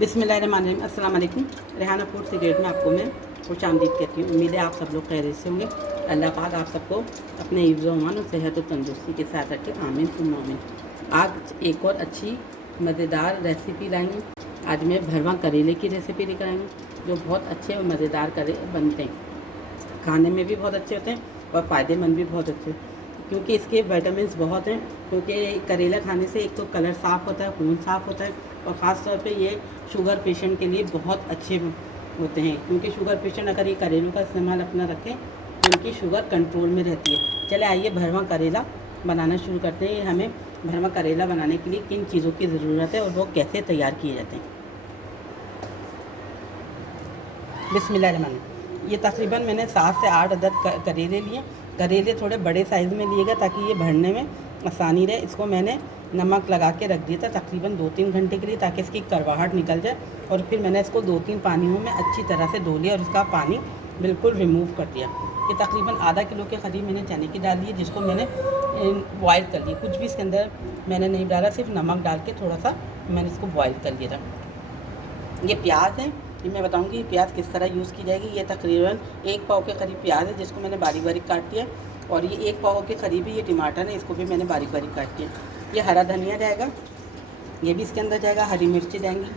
बिस्मिल्लाहिर्रहमानिर्रहीम। अस्सलाम वालेकुम। रेहाना फूड से गेट में आपको मैं खुश आमदीद कहती हूँ। उम्मीद है आप सब लोग खैरियत से होंगे। अल्लाह पाक आप सबको अपने हिफ्ज़ व अमान और सेहत और तंदुरुस्ती के साथ रखे, आमीन सुम्मा आमीन। आज एक और अच्छी मज़ेदार रेसिपी लाई हूँ। आज मैं भरवा करेले की रेसिपी लेकर आई हूँ, जो बहुत अच्छे और मज़ेदार करे बनते हैं। खाने में भी बहुत अच्छे होते हैं और फ़ायदेमंद भी बहुत अच्छे, क्योंकि इसके विटामिन्स बहुत हैं। क्योंकि करेला खाने से एक तो कलर साफ़ होता है, खून साफ़ होता है, और ख़ास तौर पे ये शुगर पेशेंट के लिए बहुत अच्छे होते हैं। क्योंकि शुगर पेशेंट अगर ये करेलों का इस्तेमाल अपना रखें तो उनकी शुगर कंट्रोल में रहती है। चले आइए भरवा करेला बनाना शुरू करते हैं। हमें भरवा करेला बनाने के लिए किन चीज़ों की ज़रूरत है और वो कैसे तैयार किए जाते हैं। बिस्मिल्लाहिर्रहमानिर्रहीम। ये तकरीबन मैंने 7 से 8 अदद करेले लिए। करेले थोड़े बड़े साइज़ में लिएगा ताकि ये भरने में आसानी रहे। इसको मैंने नमक लगा के रख दिया था तकरीबन 2-3 घंटे के लिए, ताकि इसकी कड़वाहट निकल जाए। और फिर मैंने इसको 2-3 पानियों में अच्छी तरह से धो लिया और इसका पानी बिल्कुल रिमूव कर दिया। ये तकरीबन आधा किलो के करीब मैंने चने की डाल ली है, जिसको मैंने बॉयल कर लिया। कुछ भी इसके अंदर मैंने नहीं डाला, सिर्फ नमक डाल के थोड़ा सा मैंने इसको बॉयल कर लिया था। ये प्याज है, ये मैं बताऊंगी ये प्याज किस तरह यूज़ की जाएगी। ये तकरीबन 1 पाव के करीब प्याज है, जिसको मैंने बारीक बारीक काट दिया। और ये 1 पाव के करीब ही ये टमाटर है, इसको भी मैंने बारीक बारीक काट दिया। ये हरा धनिया जाएगा, ये भी इसके अंदर जाएगा। हरी मिर्ची जाएंगी,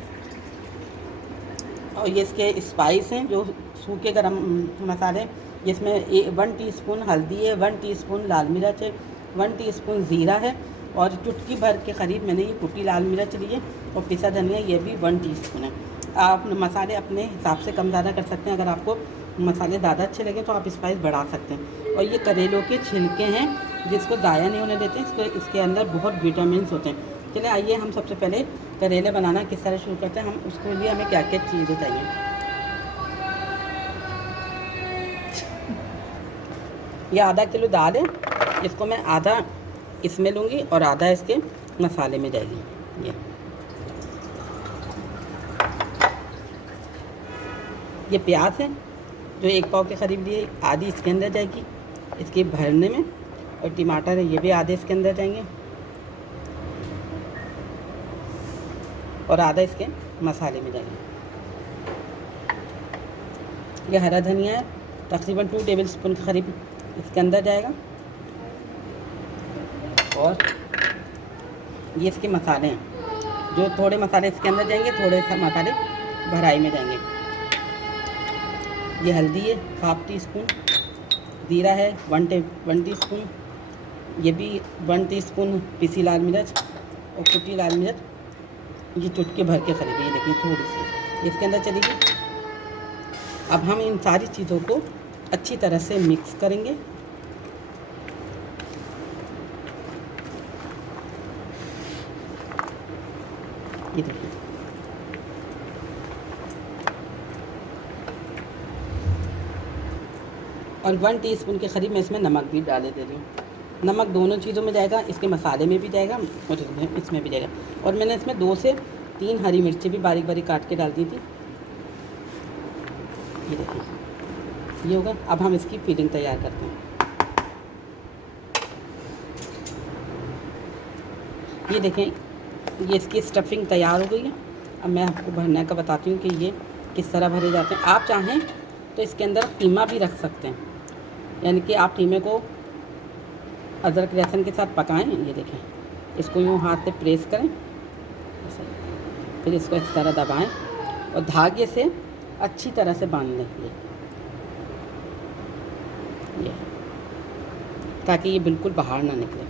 और ये इसके स्पाइस हैं जो सूखे गरम मसाले, जिसमें 1 टीस्पून हल्दी है, 1 टीस्पून लाल मिर्च है, 1 टीस्पून ज़ीरा है, और चुटकी भर के करीब मैंने ये कुटी लाल मिर्च ली है, और पिसा धनिया ये भी 1 टीस्पून है। आप मसाले अपने हिसाब से कम ज़्यादा कर सकते हैं। अगर आपको मसाले ज़्यादा अच्छे लगे तो आप स्पाइस बढ़ा सकते हैं। और ये करेलों के छिलके हैं, जिसको ज़ाया नहीं होने देते। इसके अंदर बहुत विटामिन होते हैं। चलिए आइए हम सबसे पहले करेले बनाना किस तरह शुरू करते हैं। हम उसके लिए हमें क्या क्या चीज़ें चाहिए। ये आधा किलो दाल है, इसको मैं आधा इसमें लूँगी और आधा इसके मसाले में जाएगी। ये प्याज है जो 1 पाव के करीब लिए, आधी इसके अंदर जाएगी इसके भरने में। और टमाटर है, ये भी आधे इसके अंदर जाएंगे, और आधा इसके मसाले में जाएंगे। ये हरा धनिया है, तकरीबन 2 टेबलस्पून के करीब इसके अंदर जाएगा। और ये इसके मसाले हैं, जो थोड़े मसाले इसके अंदर जाएंगे, थोड़े से मसाले भराई में जाएंगे। ये हल्दी है 1/2 टीस्पून, ज़ीरा है 1 टीस्पून, ये भी 1 टीस्पून पिसी लाल मिर्च और कुटी लाल मिर्च, ये चुटकी भर के करीब, ये देखिए थोड़ी सी इसके अंदर चलेगी। अब हम इन सारी चीज़ों को अच्छी तरह से मिक्स करेंगे। ये देखिए, और 1 टीस्पून के करीब मैं इसमें नमक भी डाले दे रही हूँ। नमक दोनों चीज़ों में जाएगा, इसके मसाले में भी जाएगा और इसमें भी जाएगा। और मैंने इसमें 2 से 3 हरी मिर्ची भी बारीक बारीक काट के डाल दी थी। ये देखिए, ये होगा। अब हम इसकी फिलिंग तैयार करते हैं। ये देखें, ये इसकी स्टफिंग तैयार हो गई है। अब मैं आपको भरने का बताती हूँ कि ये किस तरह भरे जाते हैं। आप चाहें तो इसके अंदर कीमा भी रख सकते हैं, यानी कि आप कीमे को अदरक लहसुन के साथ पकाएं। ये देखें, इसको यूँ हाथ से प्रेस करें, फिर इसको इस तरह दबाएं और धागे से अच्छी तरह से बांध लें ये, ताकि ये बिल्कुल बाहर ना निकले।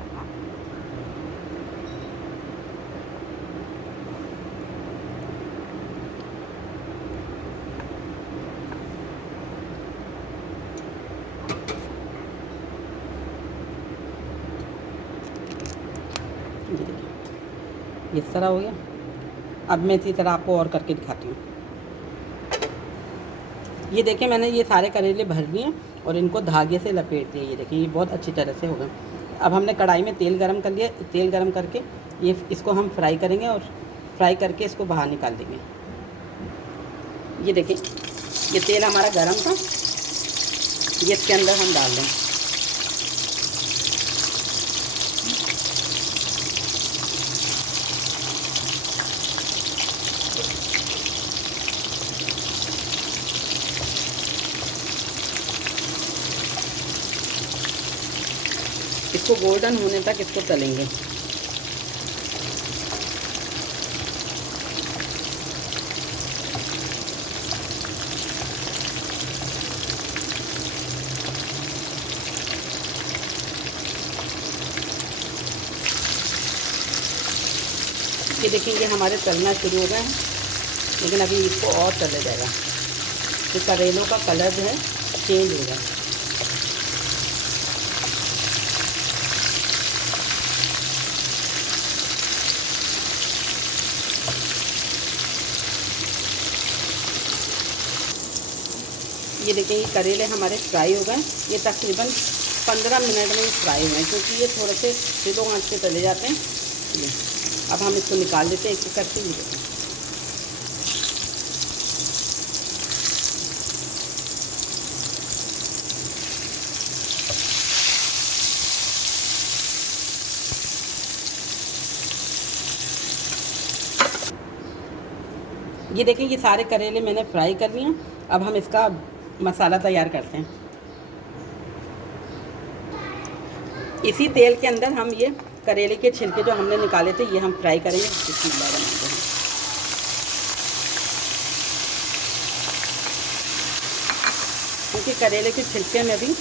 ये देखिए, इस तरह हो गया। अब मैं इसी तरह आपको और करके दिखाती हूँ। ये देखें, मैंने ये सारे करेले भर लिए और इनको धागे से लपेट दिए। ये देखिए, ये बहुत अच्छी तरह से हो गए। अब हमने कढ़ाई में तेल गरम कर लिया। तेल गरम करके इसको हम फ्राई करेंगे, और फ्राई करके इसको बाहर निकाल देंगे। ये देखिए, ये तेल हमारा गरम था, ये इसके अंदर हम डाल दें। इसको गोल्डन होने तक इसको तलेंगे। ये देखेंगे हमारे तलना शुरू हो गए हैं, लेकिन अभी इसको और तला जाएगा। तो करेलों का कलर जो है चेंज होगा। ये देखिए ये करेले हमारे फ्राई हो गए। ये तकरीबन 15 मिनट में फ्राई हुए हैं, क्योंकि ये थोड़े से स्लो आंच पे तले जाते हैं। ये अब हम इसको निकाल देते हैं एक करके। ये देखें ये सारे करेले मैंने फ्राई कर लिए हैं। अब हम इसका मसाला तैयार करते हैं। इसी तेल के अंदर हम ये करेले के छिलके जो हमने निकाले थे ये हम फ्राई करेंगे। बिस्मिल्लाह बनाते हैं। क्योंकि करेले के छिलके में भी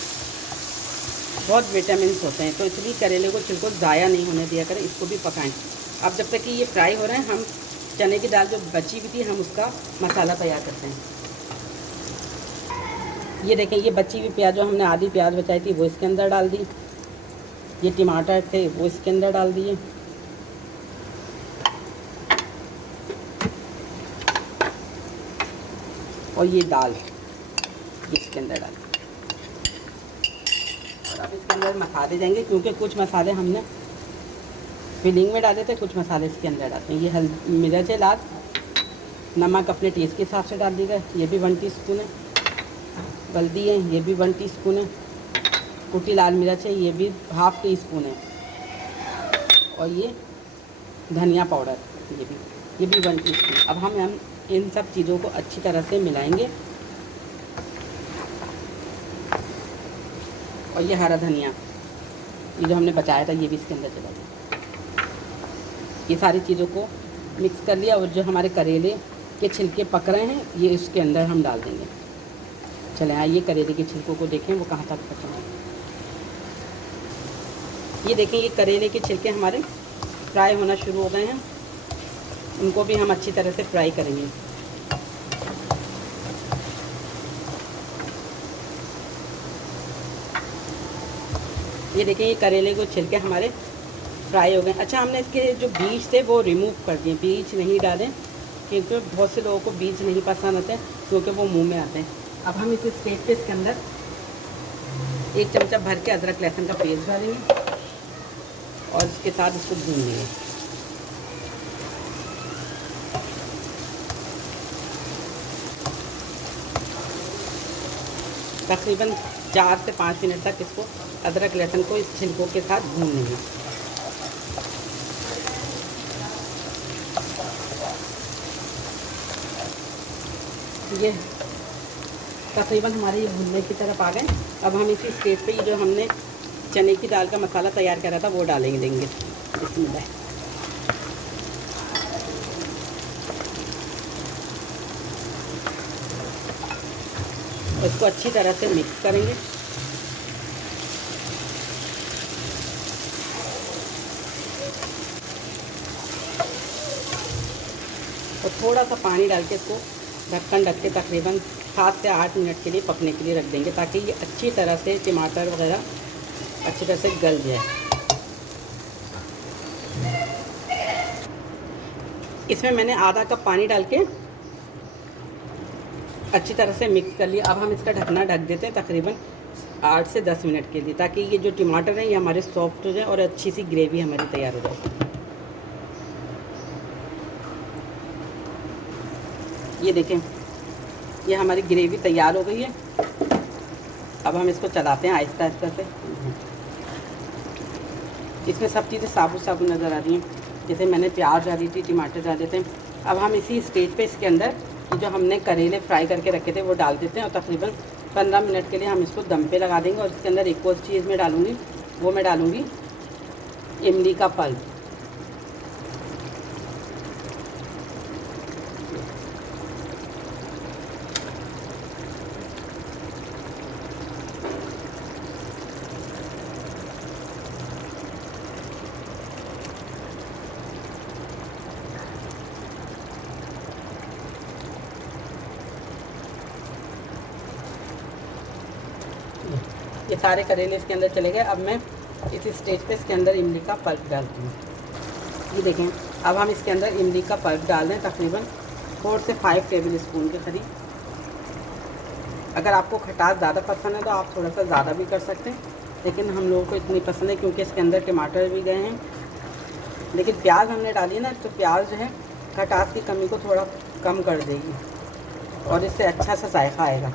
बहुत विटामिन होते हैं, तो इसलिए करेले को छिलको ज़ाया नहीं होने दिया करें, इसको भी पकाएं। अब जब तक कि ये फ्राई हो रहे हैं, हम चने की दाल जो बची हुई थी हम उसका मसाला तैयार करते हैं। ये देखें ये बची हुई प्याज जो हमने आधी प्याज बचाई थी वो इसके अंदर डाल दी। ये टमाटर थे वो इसके अंदर डाल दिए। और ये दाल इसके अंदर डाल दी। और अब इसके अंदर मसाले देंगे, क्योंकि कुछ मसाले हमने फिलिंग में डाले थे, कुछ मसाले इसके अंदर डालते हैं। ये मिर्च है लाल, नमक अपने टेस्ट के हिसाब से डाल दीजिएगा। ये भी 1 टीस्पून है। हल्दी है ये भी 1 टीस्पून है। कुटी लाल मिर्च है ये भी ½ टीस्पून है। और ये धनिया पाउडर ये भी 1 टीस्पून। अब हम इन सब चीज़ों को अच्छी तरह से मिलाएंगे। और ये हरा धनिया ये जो हमने बचाया था ये भी इसके अंदर चला दिया। ये सारी चीज़ों को मिक्स कर लिया। और जो हमारे करेले के छिलके पक रहे हैं ये इसके अंदर हम डाल देंगे। चलें आइए करेले के छिलकों को देखें वो कहाँ तक पक रहे हैं। ये देखें ये करेले के छिलके हमारे फ्राई होना शुरू हो गए हैं। उनको भी हम अच्छी तरह से फ्राई करेंगे। ये देखें ये करेले के छिलके हमारे फ्राई हो गए। अच्छा हमने इसके जो बीज थे वो रिमूव कर दिए, बीज नहीं डालें, क्योंकि बहुत से लोगों को बीज नहीं पसंद आते हैं, क्योंकि वो मुंह में आते हैं। अब हम इस स्टेज पे इसके अंदर 1 चमचा भर के अदरक लहसुन का पेस्ट डालेंगे और इसके साथ इसको भून लेंगे। तकरीबन 4 से 5 मिनट तक इसको अदरक लहसुन को इस छिलकों के साथ भून लेंगे। ये तकरीबन हमारे ये भुनने की तरफ आ गए। अब हम इसी स्टेज पे ये जो हमने चने की दाल का मसाला तैयार करा था वो डालेंगे देंगे। बिस्मिल्लाह। इसको अच्छी तरह से मिक्स करेंगे। और थोड़ा सा पानी डाल के इसको ढक्कन ढक के तकरीबन 7 से 8 मिनट के लिए पकने के लिए रख देंगे, ताकि ये अच्छी तरह से टमाटर वगैरह अच्छी तरह से गल जाए। इसमें मैंने आधा कप पानी डाल के अच्छी तरह से मिक्स कर लिया। अब हम इसका ढकना ढक देते हैं तकरीबन 8 से 10 मिनट के लिए, ताकि ये जो टमाटर हैं ये हमारे सॉफ्ट हो जाए और अच्छी सी ग्रेवी हमारी तैयार हो जाए। ये देखें ये हमारी ग्रेवी तैयार हो गई है। अब हम इसको चलाते हैं आहिस्ता आहिस्ता से। इसमें सब चीज़ें साबुत साबुत नज़र आ रही हैं, जैसे मैंने प्याज डाली थी, टमाटर डाले थे। अब हम इसी स्टेज पे इसके अंदर जो हमने करेले फ्राई करके रखे थे वो डाल देते हैं और तकरीबन 15 मिनट के लिए हम इसको दम पे लगा देंगे। और इसके अंदर एक और चीज़ मैं डालूँगी, वो मैं डालूँगी इमली का पल्प। ये सारे करेले इसके अंदर चले गए। अब मैं इस स्टेज पे इसके अंदर इमली का पल्प डालती हूँ। ये देखें, अब हम इसके अंदर इमली का पल्प डाल दें तकरीबन 4 से 5 टेबल स्पून के करीब। अगर आपको खटास ज़्यादा पसंद है तो आप थोड़ा सा ज़्यादा भी कर सकते हैं, लेकिन हम लोगों को इतनी पसंद है क्योंकि इसके अंदर टमाटर भी गए हैं। लेकिन प्याज हमने डाली है ना, तो प्याज जो है खटास की कमी को थोड़ा कम कर देगी और इससे अच्छा सा जायका आएगा।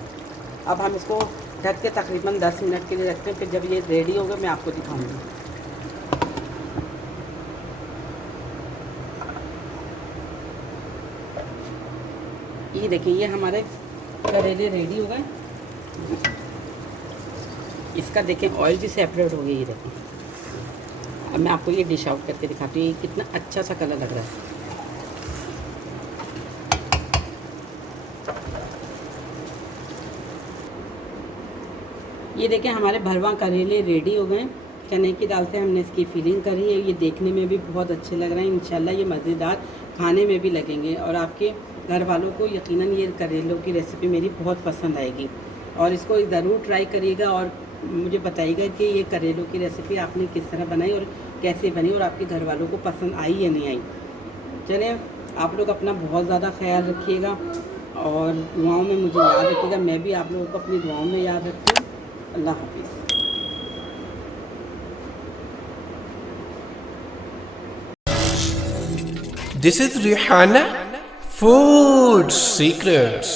अब हम इसको ढक के तकरीबन 10 मिनट के लिए रखते हैं, फिर जब ये रेडी होगा मैं आपको दिखाऊंगी। ये देखिए, ये हमारे करेले रेडी हो गए। इसका देखें ऑयल भी सेपरेट हो गया। ये देखिए, अब मैं आपको ये डिश आउट करके दिखाती हूँ। ये कितना अच्छा सा कलर लग रहा है। ये देखें, हमारे भरवा करेले रेडी हो गए। चने की दाल से हमने इसकी फीलिंग करी है। ये देखने में भी बहुत अच्छे लग रहे हैं। इंशाल्लाह ये मज़ेदार खाने में भी लगेंगे और आपके घर वालों को यकीनन ये करेलों की रेसिपी मेरी बहुत पसंद आएगी। और इसको ज़रूर ट्राई करिएगा और मुझे बताइएगा कि ये करेलों की रेसिपी आपने किस तरह बनाई और कैसे बनी और आपके घर वालों को पसंद आई या नहीं आई। चलिए, आप लोग अपना बहुत ज़्यादा ख्याल रखिएगा और दुआओं में मुझे याद रखिएगा। मैं भी आप लोगों को अपनी दुआओं में याद रखती हूँ। अल्लाह हाफिज़। This is Rihanna Food Secrets.